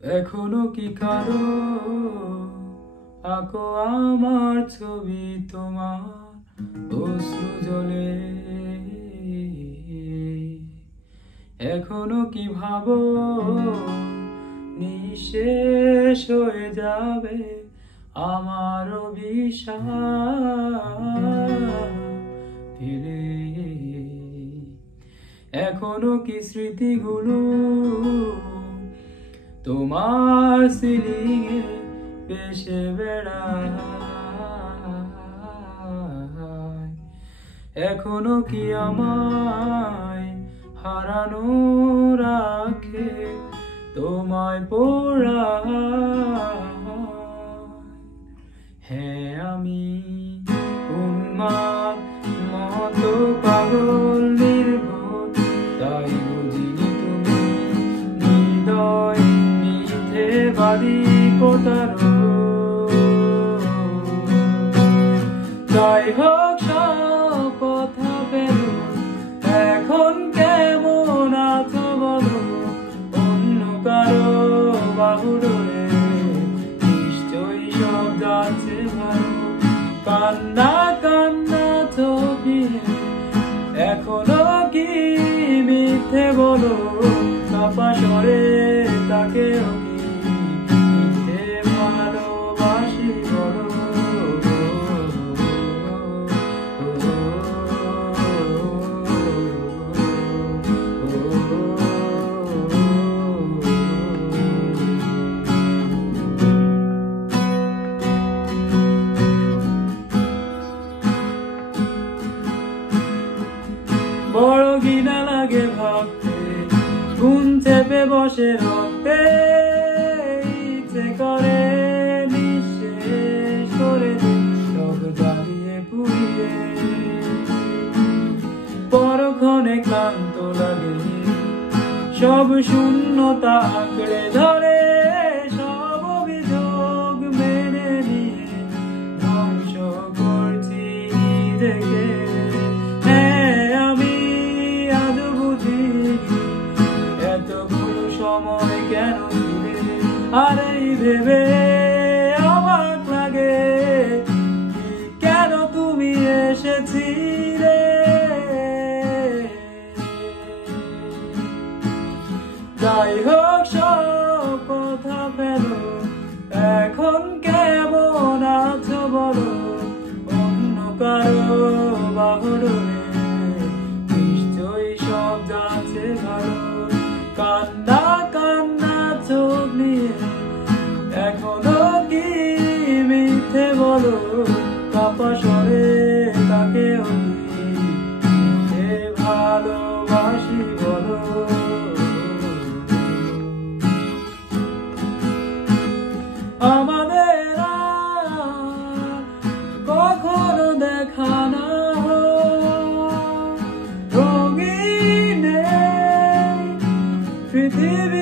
এখনো কি কারো আঁকো আমার ছবি তোমার অশ্রু জলে? এখনো কি ভাবো নিঃশেষ হয়ে যাবে আমার অভিশাপ ফিরে? এখনো কি স্মৃতিগুলো তোমার সিলিংয়ে ভেসে বেড়ায়? এখনো কি আমায় হারানো রাখে তোমায় পোড়ায়? হ্যাঁ, আমি উন্মাদ মতো পাগল নির্বোধ, তাই বুঝিনি তুমি হৃদয় মিথ্যেবাদী প্রতারক। যাই হোক সব কথা পেল, এখন কেমন আছো বলো? অন্য কারো বাহুডোরে নিশ্চয়ই সব যাচ্ছে ভালো। কান্না কান্না চোখ নিয়ে এখনো কি মিথ্যে বলো? কাপা স্বরে তাকেও কি মিথ্যে ভালোবাসি বলো? বড় ঘৃণা লাগে ভাবতে, ঘুম চেপে বসে রক্তে, ইচ্ছে করে নিঃশেষ করে সব জ্বালিয়ে পুড়িয়ে। পরক্ষণে ক্লান্ত লাগে, সব শূন্যতা আঁকড়ে ধরে, সব অভিযোগ মেনে নিয়ে ধ্বংস করছি নিজেকে। সময় কেন দূরে আর এই ভেবে অবাক লাগে, কেন তুমি এসেছিলে? যাই হোক সব কথা পেল, এখন কেমন আছো বলো? অন্য কারো বাহুডোরে নিশ্চয়ই সব যাচ্ছে ভালো। কান্না কান্না চোখ নিয়ে এখনো কি মিথ্যে বলো? কাপা স্বরে তাকেও কি মিথ্যে ভালোবাসি বলো? আমাদের কখনো দেখা না রঙিন পৃথিবী।